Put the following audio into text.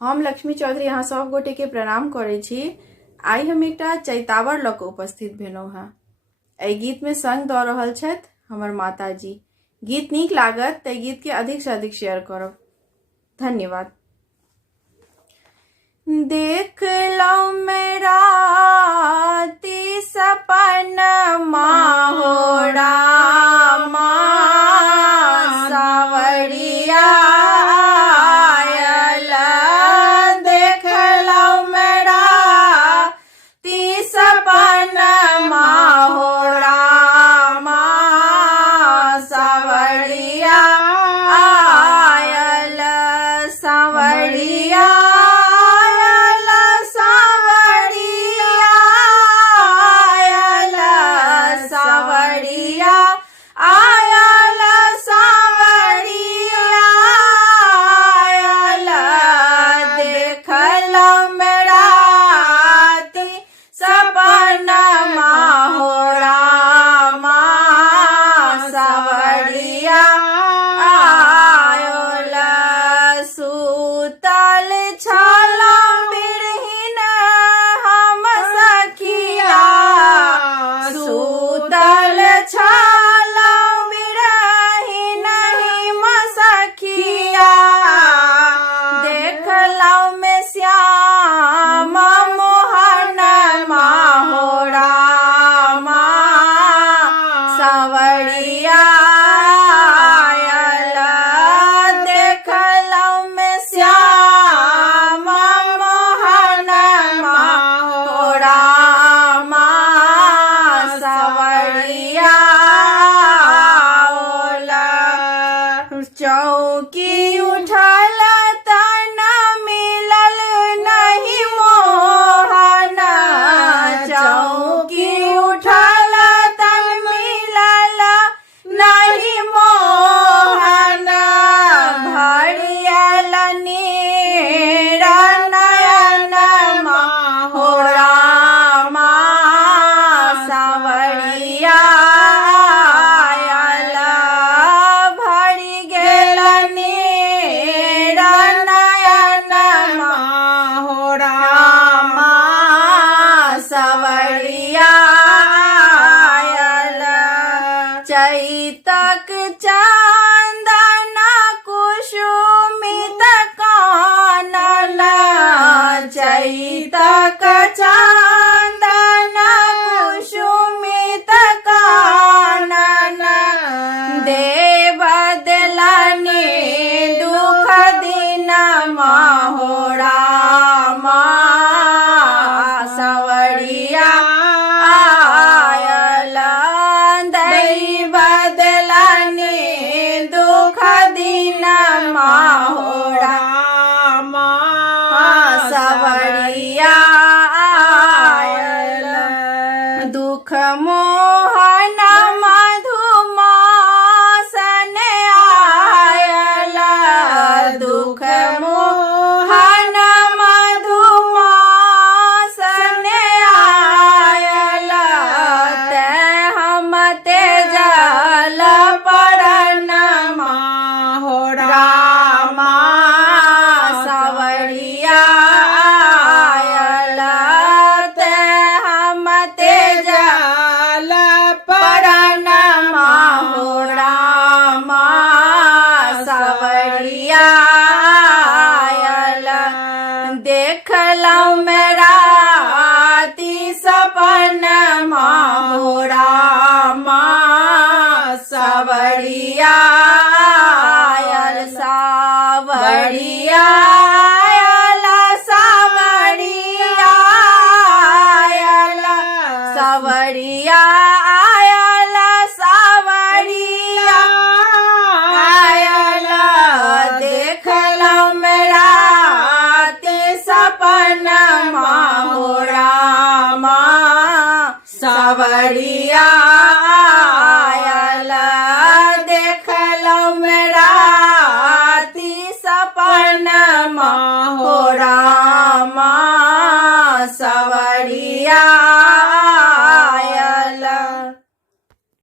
हम लक्ष्मी चौधरी यहाँ सब गोटे के प्रणाम करे छी। आई हम एकटा चैतावर लऽ कऽ उपस्थित भेलहुँ हैं। एहि गीत में संग दऽ रहल छथि हमर माता जी। गीत नीक लागत तऽ गीत के अधिक से अधिक शेयर करब। धन्यवाद। देख लो मेरा सपन माहोड़ा सावरिया आयल। देख लो मेरा सपन माहोड़ा सावरिया आयल। सावरिया चौकी उठल तन मिलल नहीं मोहन। चौकी उठल तन मिलल नहीं मोहन। भरियल नीर नयन माहोड़ा सावरिया चैतक चंदन कुसुमित कानन। चैतक चंदन कुसुमित कानन। देव दिलनि दुख दिन माहोड़ा सावरिया माहोड़ा सावरिया आयल। दुख मोहन मधुमासन आयल। दुख मोहन मधुमासन आयल। ते हम तेजल पड़न सावरिया आयल। ते हम तेजल पड़न माहोड़ा सावरिया आयल। देख लो मेरा सपन माहोड़ा